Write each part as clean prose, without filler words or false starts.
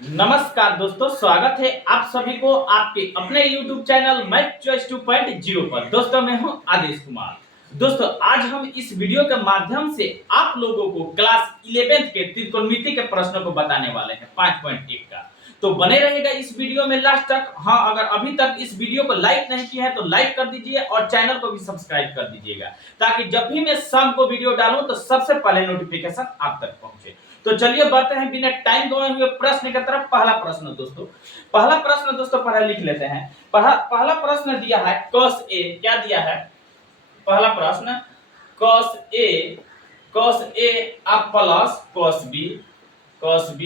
नमस्कार दोस्तों, स्वागत है आप सभी को आपके अपने YouTube चैनल मैथ चॉइस 2.0 पर। दोस्तों मैं हूं आदेश कुमार। दोस्तों आज हम इस वीडियो के माध्यम से आप लोगों को क्लास 11th के त्रिकोणमिति के प्रश्नों को बताने वाले हैं 5.1 का। तो बने रहेगा इस वीडियो में लास्ट तक। हाँ, अगर अभी तक इस वीडियो को लाइक नहीं किया है तो लाइक कर दीजिए और चैनल को भी सब्सक्राइब कर दीजिएगा, ताकि जब भी मैं शाम को वीडियो डालूं तो सबसे पहले नोटिफिकेशन आप तक पहुंचे। तो चलिए बढ़ते हैं बिना टाइम गवाए हुए प्रश्न की तरफ। पहला प्रश्न दोस्तों पहले लिख लेते हैं। पहला प्रश्न दिया है cos a। क्या दिया है पहला प्रश्न? cos a अब प्लस cos b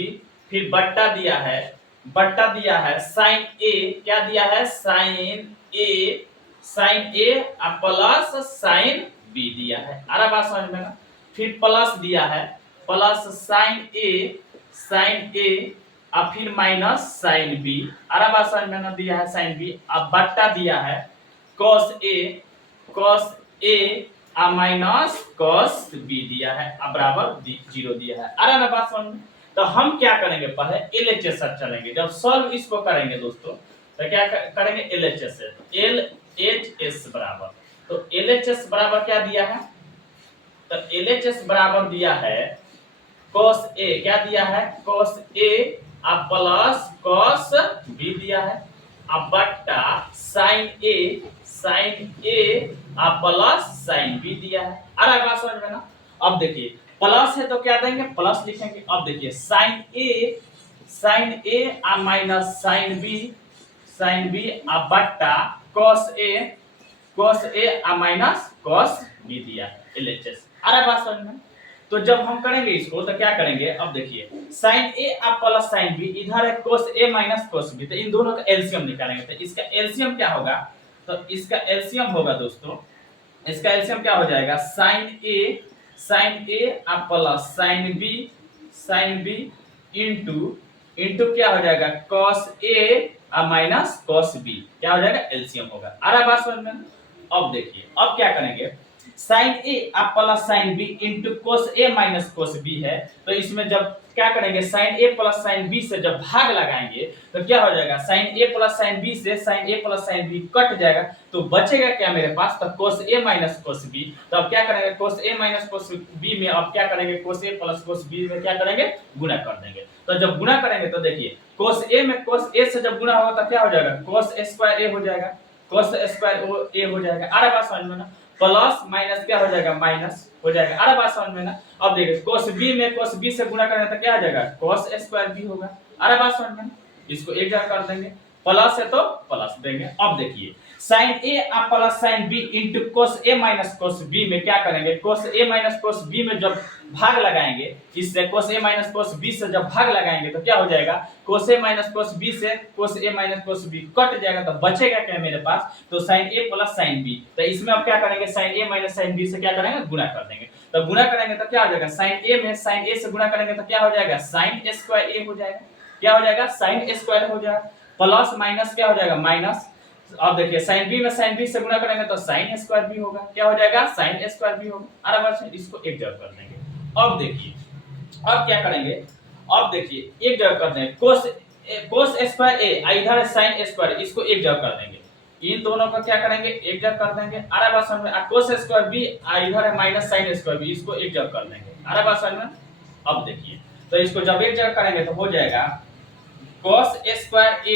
फिर बट्टा दिया है sin a। क्या दिया है? sin a अब प्लस sin b दिया है। अरे बात समझ में ना। फिर प्लस दिया है प्लस sin a और फिर माइनस sin b। अरे बात समझ में ना। दिया है sin b। अब बट्टा दिया है cos a और माइनस cos b दिया है अब बराबर 0 दिया है। अरे ना बात समझ में। तो हम क्या करेंगे? पहले LHS चलेंगे। जब सॉल्व इसको करेंगे दोस्तों तो क्या करेंगे? LHS बराबर। तो LHS बराबर क्या दिया है? तो LHS बराबर दिया है cos a। क्या दिया है? cos a अब प्लस cos b दिया है अब बट्टा sin a अब प्लस sin b दिया है। अरे बात समझ में ना। अब देखिए प्लस है तो क्या देंगे? प्लस लिखेंगे। अब देखिए sin a और माइनस sin b अब बट्टा cos a और माइनस cos b दिया है LHS। अरे बात समझ में। तो जब हम करेंगे इसको तो क्या करेंगे? अब देखिए sin a अब प्लस sin b, इधर है cos a minus cos b, तो इन दोनों का एलसीएम निकालेंगे। तो इसका एलसीएम क्या होगा? तो इसका एलसीएम होगा दोस्तों, इसका एलसीएम क्या हो जाएगा? sin a अब प्लस sin b इंटू क्या हो जाएगा? cos a और माइनस cos b। क्या हो जाएगा? एलसीएम होगा। अरे बात समझ में। अब देखिए अब क्या करेंगे? sin a अब plus sin b into cos a minus cos b है। तो इसमें जब क्या करेंगे? sin a plus sin b से जब भाग लगाएंगे तो क्या हो जाएगा? sin a plus sin b से sin a plus sin b cut जाएगा तो बचेगा क्या मेरे पास? तो cos a minus cos b। तो अब क्या करेंगे? cos a minus cos b में अब क्या करेंगे? cos a plus cos b में क्या करेंगे? गुणा कर देंगे। तो जब गुणा करेंगे तो देखिए cos a में cos a से जब गुणा होगा तो क्या हो जाएगा? cos स्क्वायर a हो जाएगा, cos स्क्वायर a हो जाएगा। अरे बात समझ में ना। प्लस माइनस क्या हो जाएगा? माइनस हो जाएगा। अरे बात समझ में ना। अब देखिए cos b में cos b से गुणा करेंगे तो क्या आ जाएगा? cos स्क्वायर b होगा। अरे बात समझ में ना। इसको एक जगह कर देंगे, प्लस है तो प्लस देंगे। अब देखिए sin a अब plus sin b into cos a minus cos b में क्या करेंगे? cos a minus cos b में जब भाग लगाएंगे, इससे cos a minus cos b से जब भाग लगाएंगे तो क्या हो जाएगा? cos a minus cos b से cos a minus cos b cut जाएगा तो बचेगा क्या मेरे पास? तो sin a plus sin b। तो इसमें अब क्या करेंगे? sin a minus sin b से क्या करेंगे? गुणा कर देंगे। तो गुणा करेंगे तो क्या हो जाएगा? sin a में sin a से गुणा करेंगे तो क्या हो जाएगा? sin स्क्वायर a हो जाएगा। क्या हो जाएगा? sin स्क्वायर हो जाएगा। प्लस माइनस क्या हो जाएगा? माइनस। अब देखिए sin b में sin b से गुणा करेंगे तो sin स्क्वायर b होगा। क्या हो जाएगा? sin स्क्वायर b होगा। बराबर से इसको एक जगह कर देंगे। अब देखिए अब क्या करेंगे? अब देखिए एक जगह कर देंगे cos स्क्वायर a इधर है sin स्क्वायर, इसको एक जगह कर देंगे। इन दोनों का क्या करेंगे? एक जगह कर देंगे। अरे बात समझ में। cos स्क्वायर b इधर है माइनस sin स्क्वायर b, इसको एक जगह कर देंगे। अरे बात समझ में। अब देखिए तो इसको जब एक जगह करेंगे तो हो जाएगा cos स्क्वायर a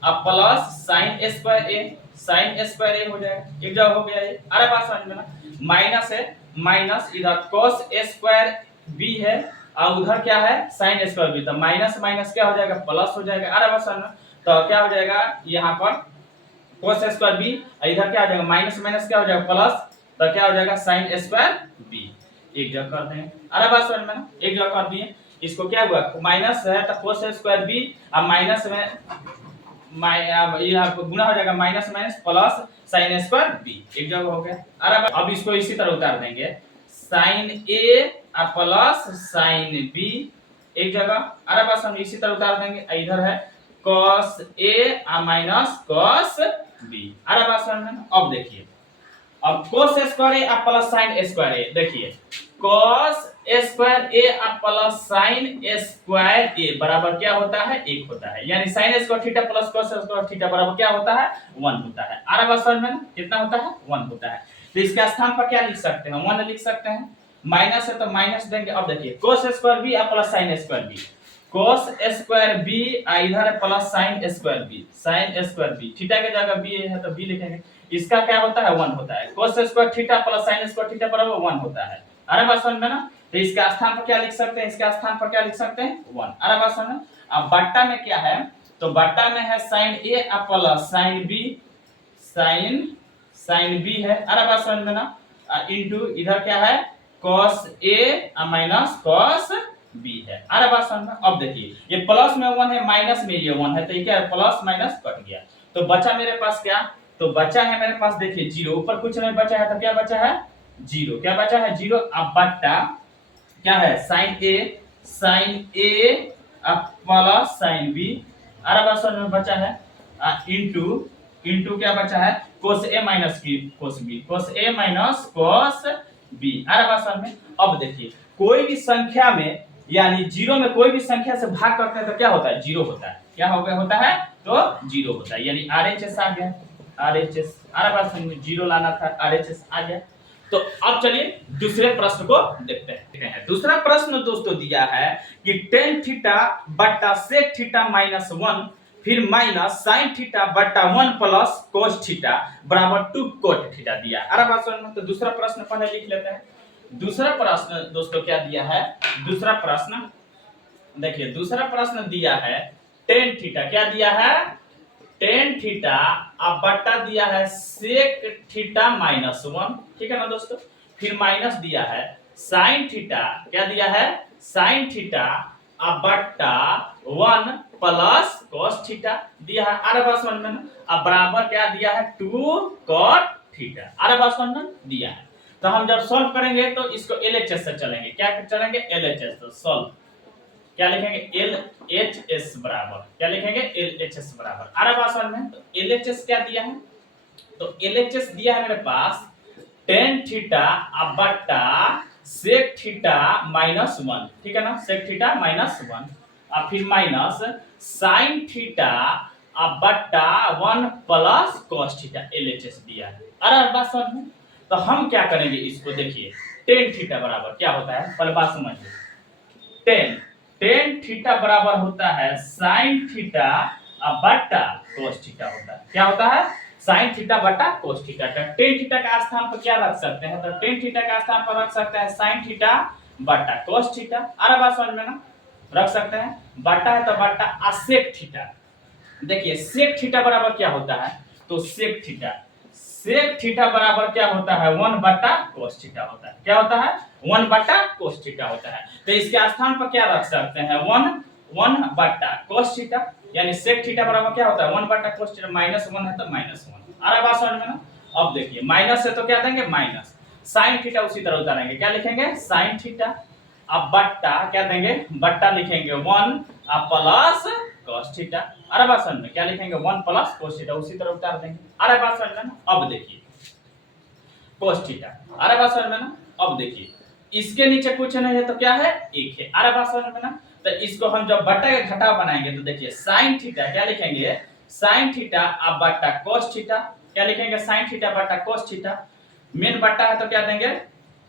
अब प्लस sin स्क्वायर a हो जाएगा। एक जगह हो गया ये। अरे बात समझ में ना। माइनस है, माइनस इधर cos स्क्वायर b है और उधर क्या है? sin square b। तो माइनस माइनस क्या हो जाएगा? प्लस हो जाएगा। अरे बात समझ में। तो क्या हो जाएगा? यहाँ पर cos स्क्वायर b इधर क्या हो जाएगा? माइनस माइनस क्या हो जाएगा? प्लस। तो क्या हो जाएगा? sin square b। एक जगह कर देंगे। अरे बात समझ में ना। एक जगह कर दिए। इसको क्या हुआ? माइनस है तो cos स्क्वायर b अब माइनस में गुणा हो जाएगा, minus minus plus sin square b। एक जगह हो गया। अब इसको इसी तरह उतार देंगे। sin a और प्लस sin b एक जगह। अरे बस हम इसी तरह उतार देंगे। इधर है cos a और माइनस cos b। अरे बस अब देखिए अब cos स्क्वायर a और प्लस sin स्क्वायर a। देखिए cos स्क्वायर ए प्लस साइन स्क्वायर ए बराबर क्या होता है? 1 होता है। यानी sine square theta plus cos square theta बराबर क्या होता है? 1 होता है। आ रहा बात समझ में? कितना होता है? 1 होता है। तो इसके स्थान पर क्या लिख सकते हैं? 1 लिख सकते हैं। माइनस है तो माइनस देंगे। अब देखिए cos square B plus sine square B, cos square B इधर है plus sine square B, sine square B theta के जगह बी है तो बी लिखेंगे। इसका क्या होता है? 1 होता है। cos square theta plus sine square theta बराबर 1 होता है। अरे बात समझ में ना? तो इसके स्थान पर क्या लिख सकते हैं? इसके स्थान पर क्या लिख सकते हैं? 1। अरे बात समझ में? अब बट्टा में क्या है? तो बट्टा में है sine A plus sine B, sine B है। अरे बात समझ में ना? इनटू इधर क्या है? cos ए माइनस cos बी है। अरे बात समझ में? अब देखिए ये प्लस में 1 है, माइनस में ये 1 है, तो ये क्या है? प्लस माइनस कट गया। तो बचा मेरे पास क्या? तो बचा है मेरे पास देखिए 0, ऊपर कुछ नहीं बचा है तो क्या बचा है? 0। क्या बचा है? 0। अब बट्टा क्या है? Sine A plus sine B. अरे बात समझ में? बचा है इनटू क्या बचा है? cos ए माइनस cos बी, cos ए माइनस cos बी। अरे बात समझ में? अब देखिए कोई भी संख्या में यानी 0 में कोई भी संख्या से भाग करते हैं तो क्या होता है? 0 होता है। क्या हो गया? होता है तो 0 होता है। यानी RHS आ गया, RHS। अरे बात समझ में? 0 लाना था, RHS आ गया। तो अब चलिए दूसरे प्रश्न को देखते हैं। दूसरा प्रश्न दोस्तों दिया है कि tan थीटा बट्टा sec थीटा माइनस 1 फिर माइनस साइन थीटा बट्टा 1 प्लस cos थीटा बराबर 2 cot थीटा दिया। अरे बात समझ में? तो दूसरा प्रश्न पहले लिख लेते हैं। दूसरा प्रश्न दोस्तों क्या दिया है? दूसरा प्रश्न देखिए, दूसरा प्रश्न दिया है tan थीटा। क्या दिया है? tan थीटा अब बट्टा दिया है sec थीटा माइनस 1, ठीक है ना दोस्तों। फिर माइनस दिया है sin थीटा। क्या दिया है? sin थीटा अब बट्टा 1 प्लस cos थीटा दिया है। अरे बात समझ में? अब बराबर क्या दिया है? 2 cot थीटा। अरे बात समझ में? दिया है। तो हम जब सॉल्व करेंगे तो इसको LHS से चलेंगे। क्या चलेंगे? LHS। तो सॉल्व क्या लिखेंगे? LHS बराबर क्या लिखेंगे? LHS बराबर। अरे बात समझ में? तो LHS क्या दिया है? तो LHS दिया है मेरे पास tan थीटा अब बट्टा sec थीटा माइनस 1, ठीक है ना? sec थीटा माइनस 1 और फिर माइनस sin थीटा अब बट्टा 1 प्लस cos थीटा। LHS दिया है। अरे बात समझ में? तो हम क्या करेंगे इसको? देखिए tan थीटा बराबर क्या होता है? पहले बात समझिए। tan थीटा बराबर होता है sin थीटा बट्टा cos थीटा होता है। क्या होता है? sin थीटा बट्टा cos थीटा। tan थीटा का स्थान पर क्या रख सकते हैं? तो tan थीटा का स्थान पर रख सकते हैं sin थीटा बट्टा cos थीटा। अरे बात समझ में ना? रख सकते हैं। बट्टा है तो बट्टा sec थीटा। देखिए sec थीटा बराबर क्या होता है? तो sec थीटा बराबर क्या होता है? 1 बट्टा cos थीटा होता है। क्या होता है? 1 बट्टा cos थीटा होता है। तो इसके स्थान पर क्या रख सकते हैं? 1 बट्टा cos थीटा। यानी sec थीटा बराबर क्या होता है? 1 बट्टा cos थीटा। माइनस 1 है तो माइनस 1। अरे बात समझ में ना? अब देखिए माइनस है तो क्या देंगे? माइनस। sin थीटा उसी तरह उतारेंगे। क्या लिखेंगे? sin थीटा अब बट्टा क्या देंगे? बट्टा लिखेंगे 1 प्लस cos थीटा। अरे बात समझ में? क्या लिखेंगे? 1 प्लस cos थीटा उसी तरह उतार देंगे। अरे बात समझ में ना? अब देखिए cos थीटा। अरे बात समझ में ना? अब देखिए इसके नीचे कुछ नहीं है तो क्या है? 1 है। अरे बात समझ में ना? तो इसको हम जब बट्टा का घटाव बनाएंगे तो देखिए sin थीटा क्या लिखेंगे? sin थीटा अब बट्टा cos थीटा। क्या लिखेंगे? sin थीटा बट्टा cos थीटा। मेन बट्टा है तो क्या देंगे?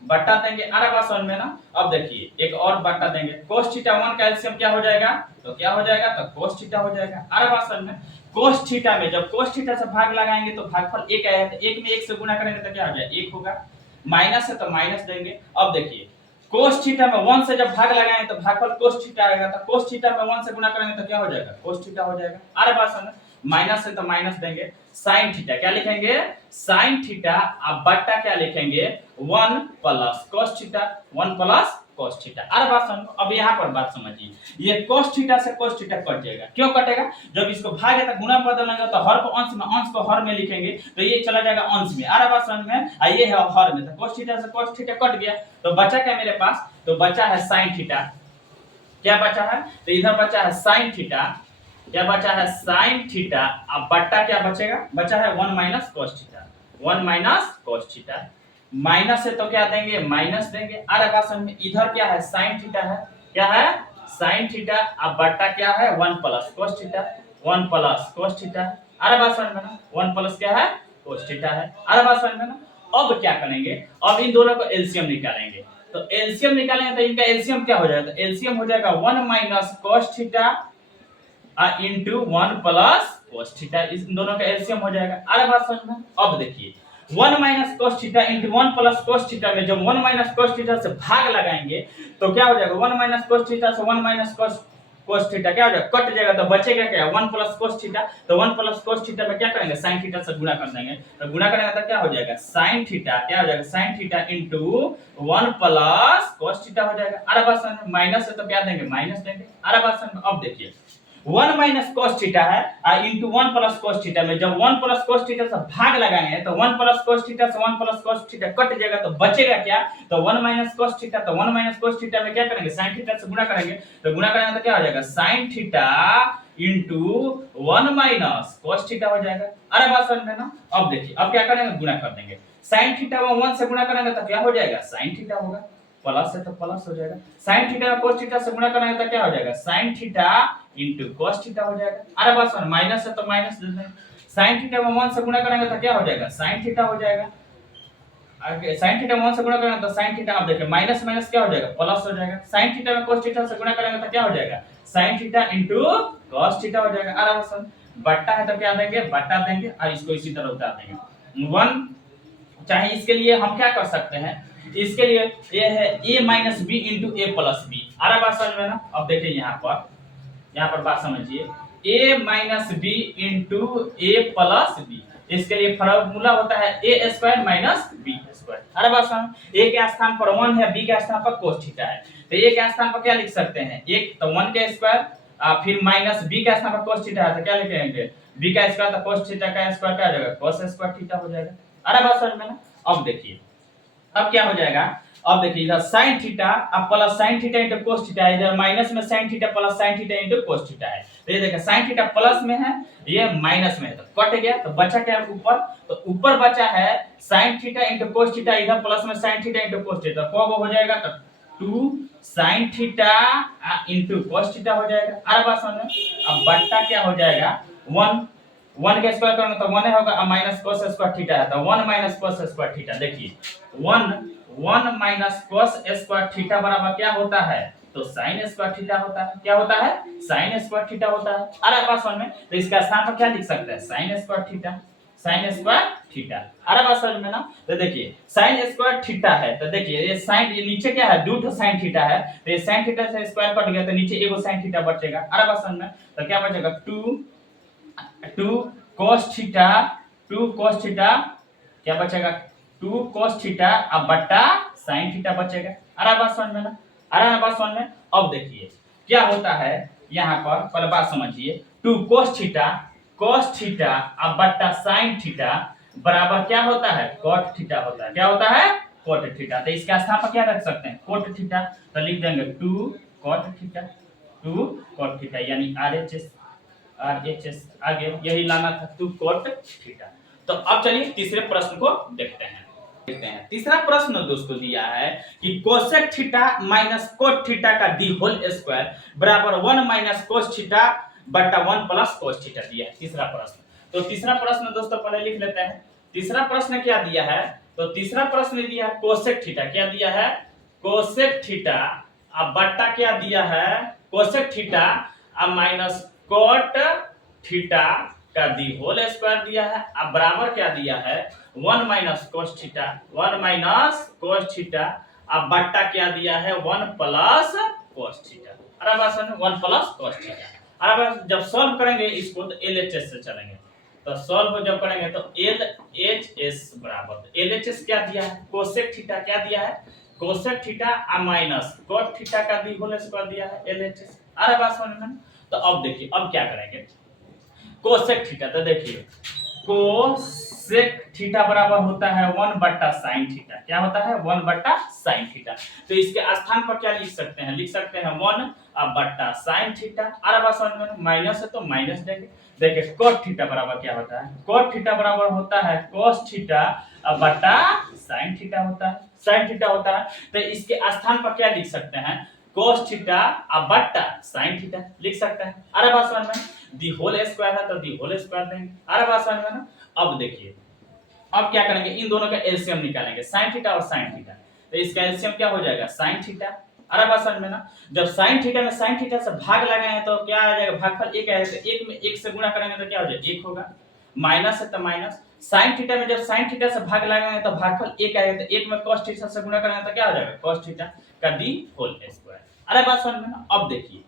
बट्टा देंगे। अरे बात समझ में ना? अब देखिए एक और बट्टा देंगे। cos थीटा 1 का एलसीएम क्या हो जाएगा? तो क्या हो जाएगा? तो cos थीटा हो जाएगा। अरे बात समझ में? cos थीटा में जब cos थीटा से भाग लगाएंगे तो भागफल 1 आया है, तो 1 में 1 से गुणा करेंगे तो क्या हो जाएगा? 1 होगा। माइनस है तो माइनस देंगे। अब देखिए cos थीटा में 1 से जब भाग लगाएंगे तो भागफल cos थीटा आएगा, तो cos थीटा में 1 से गुणा करेंगे तो क्या हो जाएगा? cos थीटा हो जाएगा। अरे बात समझ? माइनस है तो माइनस देंगे। sin थीटा क्या लिखेंगे? sin थीटा अब बट्टा क्या लिखेंगे? 1 plus cos theta, 1 plus cos theta. अरे बात समझो। अब यहाँ पर बात समझिए, ये cos थीटा से cos थीटा कट जाएगा। क्यों कटेगा? जब इसको भाग है तो गुणा बदलेंगे तो हर को अंश में, अंश को हर में लिखेंगे तो ये चला जाएगा अंश में। अरे बात समझ में? ये है हर में, तो cos थीटा से cos थीटा कट गया। तो बचा क्या मेरे पास? तो बचा है sin थीटा। क्या बचा है? तो इधर बचा है sin थीटा। क्या बचा है? sin थीटा अब बट्टा क्या बचेगा? बचा है 1 minus cos theta, 1 minus cos theta. Minus है तो क्या देंगे, माइनस देंगे। आ रहा बात समझ में। इधर क्या है, साइन थीटा है, क्या है, साइन थीटा। अब बट्टा क्या है, 1 plus cos theta, 1 plus cos theta. आ रहा बात समझ में ना, 1 प्लस क्या है, कोस थीटा है। आ रहा बात समझ में ना। अब क्या करेंगे, अब इन दोनों को एलसीएम निकालेंगे। तो एलसीएम निकालेंगे तो इनका एलसीएम क्या हो जाएगा, तो एलसीएम हो जाएगा 1 minus cos theta into 1 plus cos theta. इस दोनों का एलसीएम हो जाएगा। आ रहा बात समझ में। अब देखिए 1 minus cos theta into 1 plus cos theta में जब 1 माइनस कोस थीटा से भाग लगाएंगे तो क्या हो जाएगा, 1 माइनस कोस थीटा से 1 माइनस कोस थीटा क्या हो जाएगा, कट जाएगा। तो बचेगा क्या, 1 प्लस कोस थीटा। तो 1 प्लस कोस थीटा में क्या करेंगे, साइन थीटा से गुणा कर देंगे। तो गुणा करेंगे तो क्या हो जाएगा, साइन थीटा क्या हो जाएगा, sine theta into 1 plus cos theta हो जाएगा। आ रहा बात समझ में। माइनस है तो क्या देंगे, माइनस देंगे। आ रहा बात समझ में। अब देखिए 1 माइनस कोस थीटा है इंटू 1 प्लस कोस थीटा में जब 1 प्लस कोस थीटा से भाग लगाएंगे तो 1 प्लस कोस थीटा से 1 प्लस कोस थीटा कट जाएगा। तो बचेगा क्या, तो 1 माइनस कोस थीटा। तो 1 माइनस कोस थीटा में क्या करेंगे, साइन थीटा से गुणा करेंगे। तो गुणा करेंगे तो क्या हो जाएगा, sine theta into 1 minus cos theta हो जाएगा। अरे बात समझ में ना। अब देखिए अब क्या करेंगे, गुणा कर देंगे। साइन थीटा को 1 से गुणा करेंगे तो क्या हो जाएगा, साइन थीटा होगा। प्लस है तो प्लस हो जाएगा। साइन थीटा को कोस थीटा से गुणा करेंगे तो क्या हो जाएगा, sine theta into cos theta हो जाएगा। अरे बस माइनस है तो माइनस दे देंगे। साइन थीटा को 1 से गुणा करेंगे तो क्या हो जाएगा, साइन थीटा हो जाएगा। आगे साइन थीटा 1 से गुणा करेंगे तो साइन थीटा, अब देखिए माइनस माइनस क्या हो जाएगा, प्लस हो जाएगा। साइन थीटा में कोस थीटा से गुणा करेंगे तो क्या हो जाएगा, sine theta into cos theta हो जाएगा। अरे बस बट्टा है तो क्या देंगे, बट्टा देंगे और इसको इसी तरह उतार देंगे 1। चाहे इसके लिए हम क्या कर सकते हैं, इसके लिए ये है a minus B into A plus B. आ रहा बात समझ में ना। अब देखिए यहाँ पर बात समझिए, a minus B into A plus B. इसके लिए फॉर्मूला होता है A square minus B square. अरे बात समझ, a के स्थान पर 1 है, b के स्थान पर कोस थीटा है। तो a के स्थान पर क्या लिख सकते हैं, एक तो 1 का स्क्वायर फिर माइनस b का स्थान पर कोस थीटा है तो क्या लिखेंगे, b का स्क्वायर तो कोस थीटा का स्क्वायर क्या हो जाएगा, कोस स्क्वायर थीटा हो जाएगा। अरे बात समझ में ना। अब देखिए अब क्या हो जाएगा, अब देखिए इधर sin थीटा अब plus sin theta into cos theta है, इधर माइनस में sin theta plus sin theta into cos theta है। तो ये देखिए sin थीटा प्लस में है, ये माइनस में है, तो कट गया। तो बचा क्या ऊपर, तो ऊपर बचा है sin theta into cos theta, इधर प्लस में sin theta into cos theta, तो हो जाएगा तो 2 sin theta into cos theta हो जाएगा। अरे बात समझ में। अब बट्टा क्या हो जाएगा 1 का स्क्वायर करेंगे तो 1 होगा, माइनस cos स्क्वायर थीटा है तो 1 माइनस cos स्क्वायर थीटा। देखिए 1 माइनस cos स्क्वायर थीटा बराबर क्या होता है, तो sin स्क्वायर थीटा होता है। क्या होता है, sin स्क्वायर थीटा होता है। अरे बात समझ में। तो इसका स्थान पर क्या लिख सकते हैं, sin square theta, sin square theta. अरे बात समझ में ना। तो देखिए sin स्क्वायर थीटा है तो देखिए ये sin, ये नीचे क्या है, 2 sin थीटा है, तो ये sin थीटा से स्क्वायर कट गया तो नीचे एगो sin थीटा बचेगा। अरे बात समझ में। तो क्या बचेगा 2 cos थीटा, 2 cos थीटा क्या बचेगा, 2 cos थीटा अब बट्टा sin थीटा बचेगा। अरे बात समझ में ना। अरे बात समझ में। अब देखिए क्या होता है यहाँ पर, पहले बात समझिए, 2 cos थीटा अब बट्टा sin थीटा बराबर क्या होता है, cot थीटा होता है। क्या होता है, cot थीटा। तो इसके स्थान पर क्या रख सकते हैं, cot थीटा। तो लिख देंगे 2 cot थीटा, 2 cot थीटा यानी RHS आगे यही लाना था 2 cot थीटा। तो अब चलिए तीसरे प्रश्न को देखते हैं। तीसरा प्रश्न दोस्तों दिया है कि cosec theta minus cot theta का दी होल स्क्वायर बराबर 1 माइनस कोस थीटा बटा 1 प्लस कोस थीटा दिया है। तीसरा प्रश्न, तो तीसरा प्रश्न दोस्तों पहले लिख लेते हैं। तीसरा प्रश्न क्या दिया है, तो तीसरा प्रश्न दिया है कोसेक थीटा, क्या दिया है, कोसेक थीटा अब बट्टा क्या दिया है, कोसेक थीटा अब माइनस कोट थीटा का दी होल स्क्वायर दिया है। अब बराबर क्या दिया है 1 minus cos theta, 1 minus cos theta अब बट्टा क्या दिया है 1 प्लस कोस थीटा। अरे बस 1 प्लस कोस थीटा। अरे बस जब सॉल्व करेंगे इसको तो LHS से चलेंगे, तो सॉल्व जब करेंगे तो LHS बराबर, तो LHS क्या दिया है, कोसेक थीटा क्या दिया है, cosec theta minus cot theta का दी होल स्क्वायर दिया है LHS। अरे बात समझ में। तो अब देखिए अब क्या करेंगे, कोसेक थीटा, तो देखिए कोसेक सेक थीटा बराबर होता है 1 बट्टा साइन थीटा। क्या होता है? 1 बट्टा साइन थीटा। तो इसके स्थान पर क्या लिख सकते हैं? लिख सकते हैं 1 बट्टा साइन थीटा। अरे बात समझ में, माइनस है तो माइनस देंगे। देखिए cos थीटा बराबर क्या होता है? cos थीटा बराबर होता है cos थीटा बट्टा साइन थीटा होता है, साइन थीटा होता है। तो इसके स्थान पर क्या लिख सकते हैं? cos थीटा बट्टा साइन थीटा लिख सकते हैं। अरे बात समझ में, दी होल स्क्वायर है तो दी होल स्क्वायर देंगे। अरे बात समझ में ना। अब देखिए, अब क्या करेंगे? इन दोनों का एलसीएम निकालेंगे, साइन थीटा और साइन थीटा। तो इसका एलसीएम क्या हो जाएगा? Sine theta. अरे बात समझ में ना। जब साइन थीटा में साइन थीटा से भाग लगाए तो क्या आ जाएगा? भागफल 1 आएगा, तो 1 में 1 से गुणा करेंगे तो क्या हो जाएगा? 1 होगा। माइनस है तो माइनस। साइन थीटा में जब साइन थीटा से भाग लगाएंगे तो भागफल 1 आएगा, तो 1 में cos थीटा से गुणा करेंगे तो क्या हो जाएगा? cos थीटा का दी होल स्क्वायर। अरे बात समझ में ना। अब देखिए,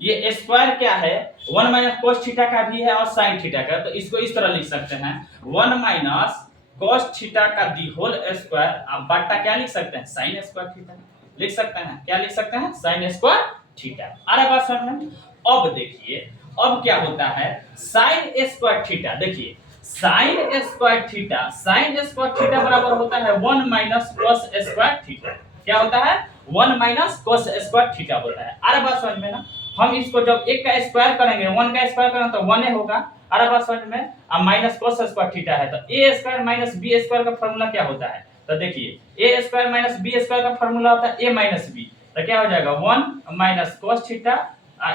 ये स्क्वायर क्या है? 1 माइनस cos थीटा का भी है और sin थीटा का। तो इसको इस तरह लिख सकते हैं 1 माइनस cos थीटा का दी होल स्क्वायर। अब बट्टा क्या लिख सकते हैं? sin स्क्वायर थीटा लिख सकते हैं। क्या लिख सकते हैं? sin square theta. अरे बात समझ में। अब देखिए, अब क्या होता है? sin square theta. देखिए sin square theta, sin square theta बराबर होता है 1 माइनस cos स्क्वायर थीटा। क्या होता है? 1 माइनस cos स्क्वायर थीटा होता है। अरे बात समझ में ना। हम इसको जब 1 का स्क्वायर करेंगे, 1 का स्क्वायर करेंगे तो 1 होगा। अरे बात समझ में। अब माइनस cos स्क्वायर थीटा है तो a square minus b square का फार्मूला क्या होता है? तो देखिए a square minus b square का फार्मूला होता है a माइनस b। तो क्या हो जाएगा? 1 माइनस cos थीटा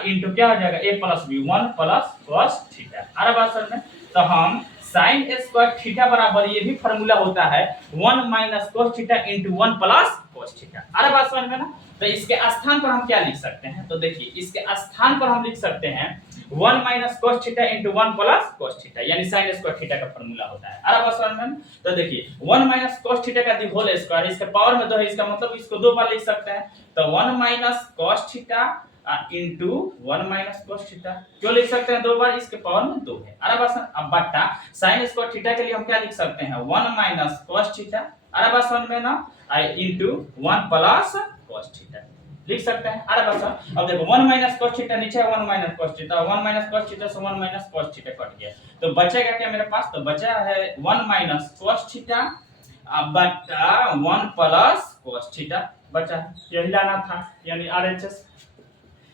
इनटू क्या हो जाएगा? a plus b, 1 plus cos theta. अरे बात समझ में। तो हम sin स्क्वायर थीटा बराबर, ये भी फार्मूला होता है 1 minus cos theta into 1 plus cos theta. अरे बात समझ में ना। तो इसके स्थान पर हम क्या लिख सकते हैं? तो देखिए, इसके स्थान पर हम लिख सकते हैं 1 minus cos theta into 1 plus cos theta, यानी sin स्क्वायर थीटा का फार्मूला होता है। अरे बात समझ में। तो देखिए 1 माइनस cos थीटा का दी होल स्क्वायर, इसके पावर में 2 है, इसका मतलब इसको 2 बार लिख सकते हैं। तो 1 minus cos theta into 1 minus cos theta. क्यों लिख सकते हैं 2 बार? इसके पावर में 2 है। अरे बात। अब बट्टा sin स्क्वायर थीटा के लिए हम क्या लिख सकते हैं? 1 माइनस cos थीटा। अरे बात समझ में ना। इनटू 1 प्लस cos थीटा लिख सकते हैं। अरे बात। अब देखो 1 माइनस cos थीटा नीचे है, 1 minus cos theta, 1 minus cos theta से 1 माइनस cos थीटा कट गया। तो बचेगा क्या मेरे पास? तो बचा है 1 माइनस cos थीटा बट्टा 1 प्लस cos थीटा बचा है। यही लाना था, यानी RHS।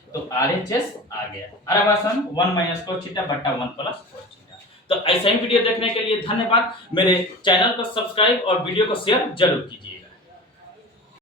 तो RHS आ गया। अरे बात समझ। 1 माइनस cos थीटा बट्टा 1 प्लस cos थीटा। तो ऐसा ही वीडियो देखने के लिए धन्यवाद। मेरे चैनल को सब्सक्राइब और वीडियो को शेयर जरूर कीजिए।